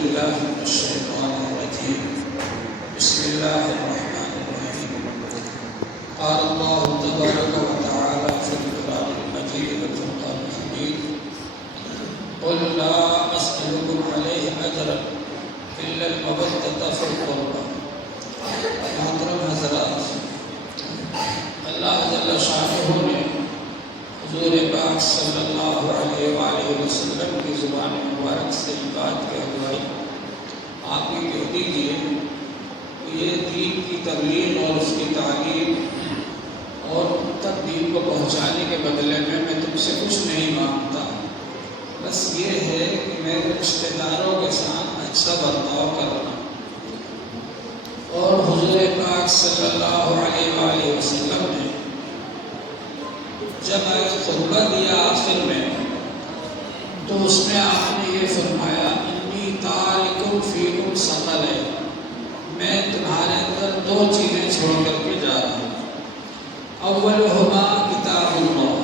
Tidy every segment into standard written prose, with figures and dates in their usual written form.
بالله من الشيطان الرجيم بسم الله الرحمن الرحيم قال الله تبارك وتعالى في القرآن المجيد والفرقان الحميد قل لا أسألكم عليه أجرا إلا المودة في القربى. محترم حضرات، اللہ جل شانہ نے حضور پاک صلی اللہ علیہ وآلہ وسلم کی زبان مبارک سے بات کہلوائی. آپ یہ کہہ دیجیے کہ یہ دین کی تبلیغ اور اس کی تعلیم اور تک دین کو پہنچانے کے بدلے میں تم سے کچھ نہیں مانگتا، بس یہ ہے کہ میرے رشتہ داروں کے ساتھ اچھا برتاؤ کرنا. اور حضور پاک صلی اللہ علیہ وآلہ وسلم نے جب ایک خطبہ دیا آخر میں، تو اس میں آپ نے یہ فرمایا انی تارک فیکم ثقلین، میں تمہارے اندر دو چیزیں چھوڑ کر کے جا رہا ہوں. اولہما کتاب اللہ،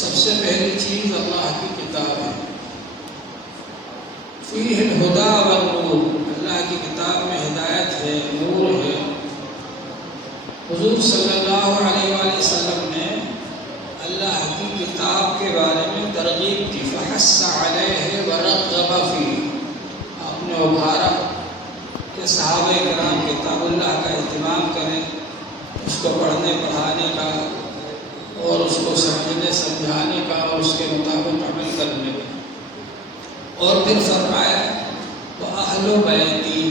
سب سے پہلی چیز اللہ کی کتاب ہے. فیہ الہدی والنور، اللہ کی کتاب میں ہدایت ہے، نور ہے. حضور صلی اللہ علیہ وآلہ وسلم نے اللہ کی کتاب کے بارے میں ترغیب کی. فحث علیہ ورغب فیہ، آپ نے ابھارا کہ صحابہ کرام کتاب اللہ کا اہتمام کریں، اس کو پڑھنے پڑھانے کا اور اس کو سمجھنے سمجھانے کا اور اس کے مطابق عمل کرنے کا. اور پھر فرمایا وَأَهْلُ بَيْتِي،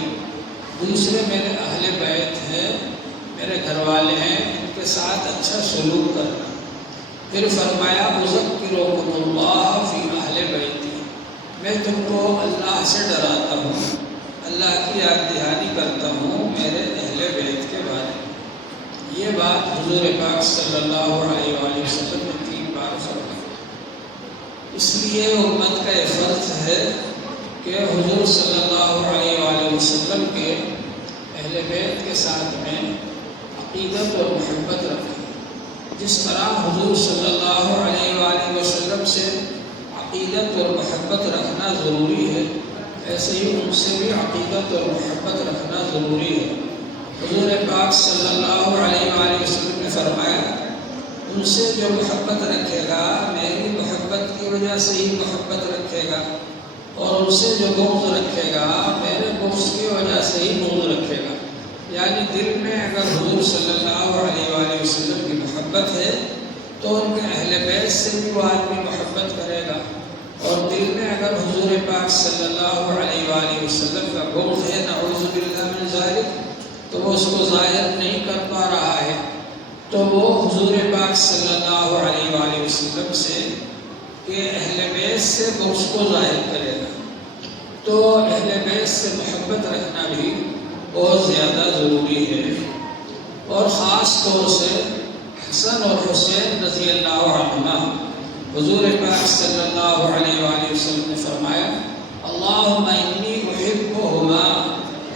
دوسرے میرے اہل بیت ہیں، میرے گھر والے ہیں، ان کے ساتھ اچھا سلوک کرنا. پھر فرمایا اذکرکم اللہ فی اہل بیتی، میں تم کو اللہ سے ڈراتا ہوں، اللہ کی یاد دہانی کرتا ہوں میرے اہل بیت کے بارے میں. یہ بات حضور پاک صلی اللہ علیہ وآلہ وسلم نے 3 بار فرمائی. اس لیے امت کا یہ فرض ہے کہ حضور صلی اللہ علیہ وآلہ وسلم کے اہل بیت کے ساتھ میں عقیدت اور محبت رکھیں. جس طرح حضور صلی اللہ علیہ وآلہ وسلم سے عقیدت اور محبت رکھنا ضروری ہے، ایسے ہی ان سے بھی عقیدت اور محبت رکھنا ضروری ہے. حضور پاک صلی اللہ علیہ وآلہ وسلم نے فرمایا ان سے جو محبت رکھے گا میری محبت کی وجہ سے ہی محبت رکھے گا، اور ان سے جو بغض رکھے گا میرے بغض کی وجہ سے ہی بغض رکھے گا. یعنی دل میں اگر حضور صلی اللہ علیہ وآلہ وسلم کی محبت ہے تو ان کے اہل بیت سے بھی وہ آدمی محبت کرے گا، اور دل میں اگر حضور پاک صلی اللہ علیہ وآلہ وسلم کا بغض ہے نعوذ باللہ من ذالک، تو وہ اس کو ظاہر نہیں کر پا رہا ہے، تو وہ حضور پاک صلی اللہ علیہ وآلہ وسلم سے کہ اہل بیت سے بغض کو ظاہر کرے گا. تو اہل بیت سے محبت رکھنا بھی بہت زیادہ ضروری ہے. اور خاص طور سے حسن اور حسین رضی اللہ عنہما، حضور پاک صلی اللہ علیہ وآلہ وسلم نے فرمایا اللہم انی احبہما،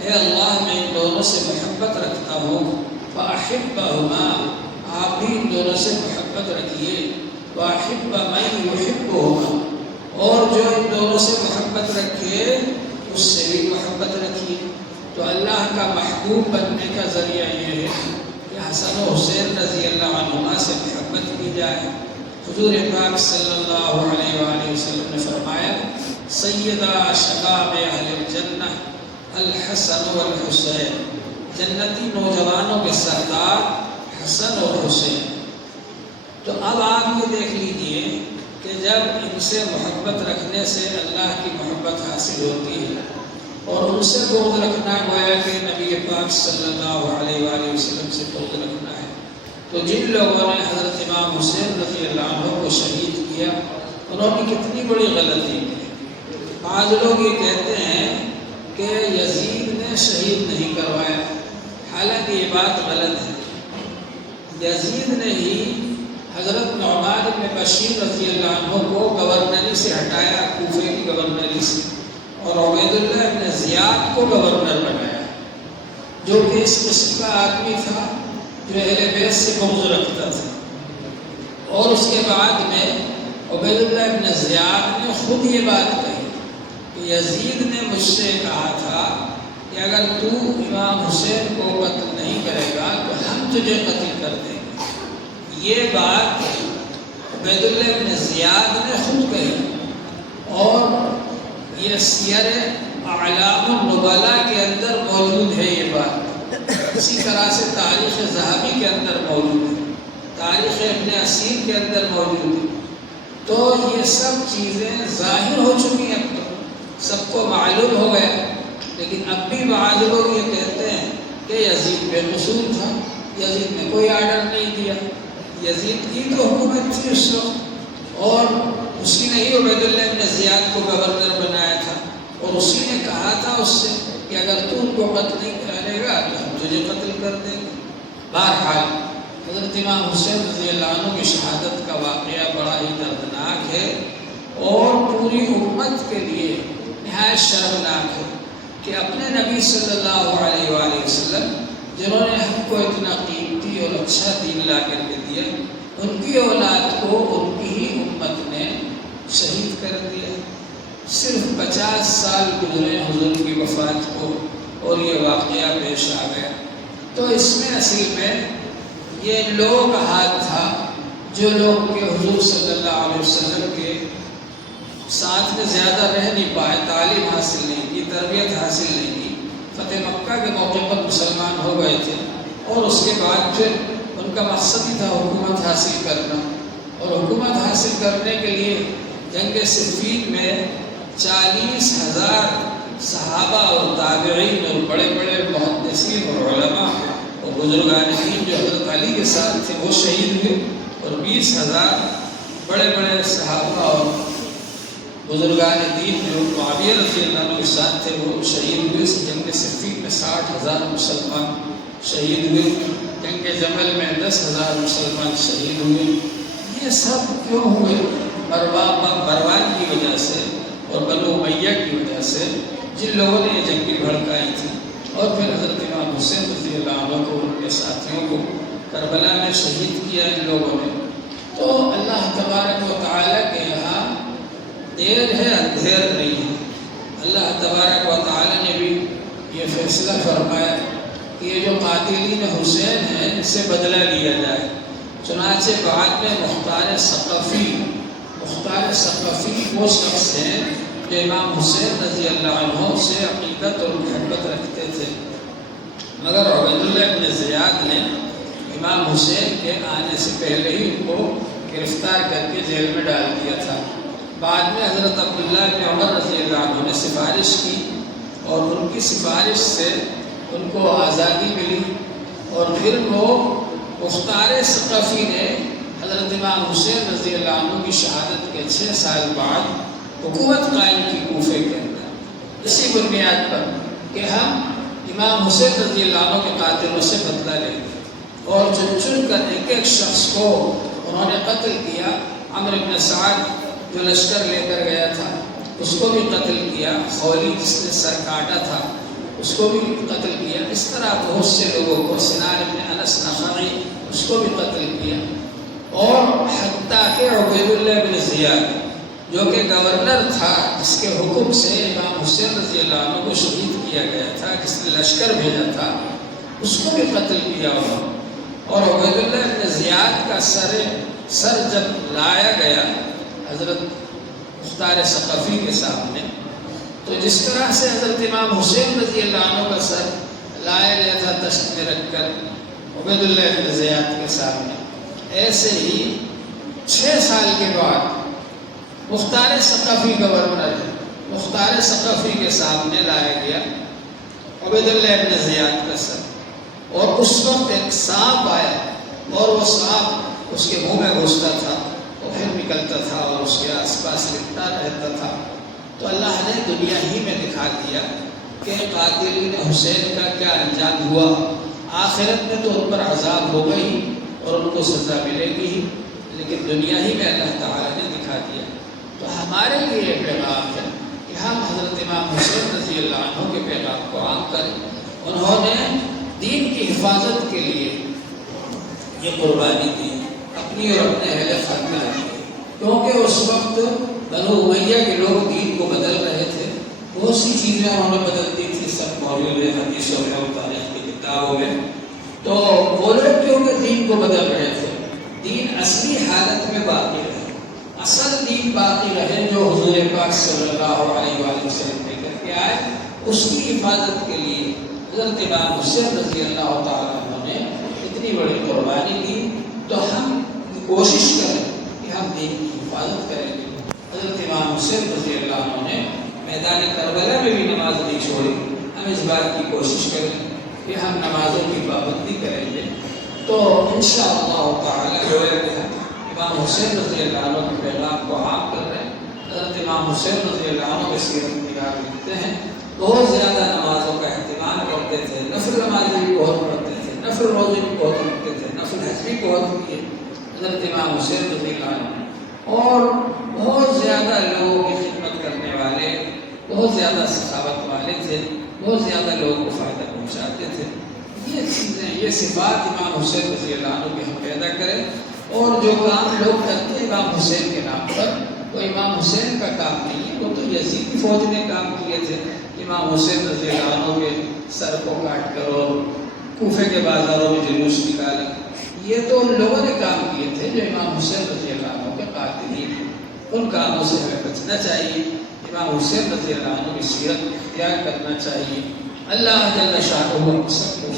اے اللہ میں ان دونوں سے محبت رکھتا ہوں. فاحبہما، آپ بھی ان دونوں سے محبت رکھیے. واحب من یحبہما، اور جو ان دونوں سے محبت رکھے اس سے بھی محبت رکھیے. تو اللہ کا محبوب بننے کا ذریعہ یہ ہے کہ حسن و حسین رضی اللہ عنہما سے محبت کی جائے. حضور پاک صلی اللہ علیہ وآلہ وسلم نے فرمایا سیدہ شباب اہل الجنہ الحسن والحسین، جنتی نوجوانوں کے سردار حسن اور حسین. تو اب آپ یہ دیکھ لیجئے کہ جب ان سے محبت رکھنے سے اللہ کی محبت حاصل ہوتی ہے، اور ان سے بغض رکھنا گویا کہ نبی پاک صلی اللہ علیہ وآلہ وسلم سے بغض رکھنا ہے. تو جن لوگوں نے حضرت امام حسین رضی اللہ عنہ کو شہید کیا انہوں نے کتنی بڑی غلطی کی. بعض لوگ یہ کہتے ہیں کہ یزید نے شہید نہیں کروایا، حالانکہ یہ بات غلط ہے. یزید نے ہی حضرت نعمان بن بشیر رضی اللہ عنہ کو گورنری سے ہٹایا، کوفے کی گورنری سے، اور عبید اللہ بن زیاد کو گورنر بنایا، جو کہ اس قسم کا آدمی تھا جو اہل بیت سے بغض رکھتا تھا. اور اس کے بعد میں عبید اللہ بن زیاد نے خود یہ بات کہی کہ یزید نے مجھ سے کہا تھا کہ اگر تو امام حسین کو قتل نہیں کرے گا تو ہم تجھے قتل کر دیں گے۔ یہ بات عبید اللہ بن زیاد نے خود کہی، اور یہ سیر اعلام النبلاء کے اندر موجود ہے یہ بات۔ اسی طرح سے تاریخ ذہبی کے اندر موجود ہے، تاریخ ابن اسیر کے اندر موجود ہے۔ تو یہ سب چیزیں ظاہر ہو چکی ہیں، اب تو سب کو معلوم ہو گیا، لیکن اب بھی بعض لوگ یہ کہتے ہیں کہ یزید بے قصور تھا، یزید نے کوئی آرڈر نہیں دیا، یزید کی تو حکومت تھی اس وقت، اور اسی نے ہی عبید اللہ بن زیاد کو گورنر بنایا تھا، اور اسی نے کہا تھا اس سے کہ اگر تو ان کو قتل نہیں کرے گا تو ہم تجھے قتل کر دیں گے۔ بہرحال حضرت امام حسین رضی اللہ عنہ کی شہادت کا واقعہ بڑا ہی دردناک ہے، اور پوری امت کے لیے نہایت شرمناک ہے کہ اپنے نبی صلی اللہ علیہ وآلہ وسلم جنہوں نے ہم کو اتنا قیمتی اور اچھا دین لا کر کے دیا، ان کی اولاد کو ان کی ہی امت نے شہید کر دیا۔ صرف 50 سال گزرے حضور کی وفات کو اور یہ واقعہ پیش آ گیا۔ تو اس میں اصل میں یہ لوگ ہاتھ تھا جو لوگ کہ حضور صلی اللہ علیہ وسلم کے ساتھ میں زیادہ رہ نہیں پائے، تعلیم حاصل نہیں کی، تربیت حاصل نہیں کی، فتح مکہ کے موقع پر مسلمان ہو گئے تھے، اور اس کے بعد پھر ان کا مقصد ہی تھا حکومت حاصل کرنا، اور حکومت حاصل کرنے کے لیے جنگ صفین میں 40,000 صحابہ اور تابعین اور بڑے بڑے محدثین اور علماء اور بزرگان دین جو حضرت علی کے ساتھ تھے وہ شہید ہوئے، اور 20,000 بڑے بڑے صحابہ اور بزرگان دین جو معاویہ رضی اللہ عنہ کے ساتھ تھے وہ شہید ہوئے۔ اس جنگ صفین میں 60,000 مسلمان شہید ہوئے، جنگ جمل میں 10,000 مسلمان شہید ہوئے۔ یہ سب کیوں ہوئے؟ مروان کی وجہ سے اور بنو امیہ کی وجہ سے، جن لوگوں نے یہ جنگیں بھڑکائی تھی، اور پھر حضرت امام حسین رضی اللہ عنہ کو ان کے ساتھیوں کو کربلا میں شہید کیا ان لوگوں نے۔ تو اللہ تبارک و تعالیٰ کے یہاں دیر ہے اندھیر نہیں ہے۔ اللہ تبارک و تعالیٰ نے بھی یہ فیصلہ فرمایا کہ یہ جو قاتلین حسین ہیں ان سے بدلہ لیا جائے۔ چنانچہ بعد میں مختار ثقفی وہ شخص ہیں جو امام حسین رضی اللہ عنہ سے عقیدت اور محبت رکھتے تھے، مگر عبید اللہ بن زیاد نے امام حسین کے آنے سے پہلے ہی ان کو گرفتار کر کے جیل میں ڈال دیا تھا۔ بعد میں حضرت عبداللہ بن عمر رضی اللہ عنہ نے سفارش کی، اور ان کی سفارش سے ان کو آزادی ملی، اور پھر وہ مختار ثقفی نے حضرت امام حسین رضی اللہ عنہ کی شہادت کے 6 سال بعد حکومت قائم کی کوفے کے اندر، اسی بنیاد پر کہ ہم امام حسین رضی اللہ عنہ کے قاتلوں سے بدلہ لیں گے، اور چن کر ایک شخص کو انہوں نے قتل کیا۔ عمرو بن سعد جو لشکر لے کر گیا تھا اس کو بھی قتل کیا، خولی جس نے سر کاٹا تھا اس کو بھی قتل کیا، اس طرح بہت سے لوگوں کو، سنان بن انس نخعی اس کو بھی قتل کیا، اور حتیٰ کہ عبید اللہ بن زیاد جو کہ گورنر تھا، جس کے حکم سے امام حسین رضی اللہ عنہ کو شہید کیا گیا تھا، جس نے لشکر بھیجا تھا، اس کو بھی قتل کیا ہوا۔ اور عبید اللہ بن زیاد کا سر جب لایا گیا حضرت مختار ثقفی کے سامنے، تو جس طرح سے حضرت امام حسین رضی اللہ عنہ کا سر لایا گیا تھا تشت میں رکھ کر عبید اللہ بن زیاد کے سامنے، ایسے ہی 6 سال کے بعد مختار ثقفی گورنر ہے، مختار ثقفی کے سامنے لایا گیا عبید اللہ بن زیاد کا سر، اور اس وقت ایک سانپ آیا، اور وہ سانپ اس کے منہ میں گھستا تھا اور پھر نکلتا تھا اور اس کے آس پاس لپٹا رہتا تھا۔ تو اللہ نے دنیا ہی میں دکھا دیا کہ قاتلین حسین کا کیا انجام ہوا۔ آخرت میں تو ان پر عذاب ہو گئی اور ان کو سزا ملے گی، لیکن دنیا ہی میں اللہ تعالیٰ نے دکھا دیا۔ تو ہمارے لیے یہ پیغام ہے کہ ہم حضرت امام حسین رضی اللہ عنہ کے پیغام کو عام کریں۔ انہوں نے دین کی حفاظت کے لیے یہ قربانی دی، اپنی اور اپنے اہل خاندان کی، کیونکہ اس وقت بنو امیہ کے لوگ دین کو بدل رہے تھے، بہت سی چیزیں انہوں نے بدل دی تھی، سب موجود ہے حدیثوں میں اور تاریخ کی کتابوں میں. تو وہ لوگ کیونکہ دین کو بدل رہے تھے، دین اصلی حالت میں باقی رہے، اصل دین باقی رہے جو حضور پاک صلی اللہ علیہ وآلہ وسلم لے کر کے آئے، اس کی حفاظت کے لیے حضرت امام حسین رضی اللہ تعالیٰ عنہ نے اتنی بڑی قربانی دی. تو ہم کوشش کریں کہ ہم دین کی حفاظت کریں گے. حضرت امام حسین رضی اللہ عنہ نے میدان کربلا میں بھی نماز نہیں چھوڑی. ہم اس بات کی کوشش کریں کہ ہم نمازوں کی پابندی کریں گے. تو انشاءاللہ تعالی جو ہے امام حسین رضی اللہ عنہ کے پیغام کو عام کر رہے ہیں. حضرت امام حسین رضی اللہ عنہ کے سیرت نگار لکھتے ہیں بہت زیادہ نمازوں کا اہتمام کرتے تھے، نفل نمازیں بھی بہت پڑھتے تھے، نفل روزے بھی بہت رکھتے تھے، نفل حج بھی بہت کیے حضرت امام حسین رضی اللہ عنہ. اور بہت زیادہ لوگوں کی خدمت کرنے والے، بہت زیادہ سخاوت والے تھے، بہت زیادہ لوگوں کو فائدہ پہنچاتے تھے. یہ چیزیں، یہ صفات امام حسین رضی اللہ عنہ کی ہم پیدا کریں. اور جو کام لوگ کرتے ہیں امام حسین کے نام پر، تو امام حسین کا کام نہیں ہے، وہ تو یزیدی فوج نے کام کیے تھے. امام حسین رضی اللہ عنہ کے سر کو کاٹ کر اور کوفے کے بازاروں میں جلوس نکالے، یہ تو لوگوں نے کام کیے تھے جو امام حسین رضی اللہ عنہ کے قاتلین ہیں. ان کاموں سے ہمیں بچنا چاہیے، امام حسین رضی اللہ عنہ کی سیرت اختیار کرنا چاہیے. اللہ جل شانہ سب کو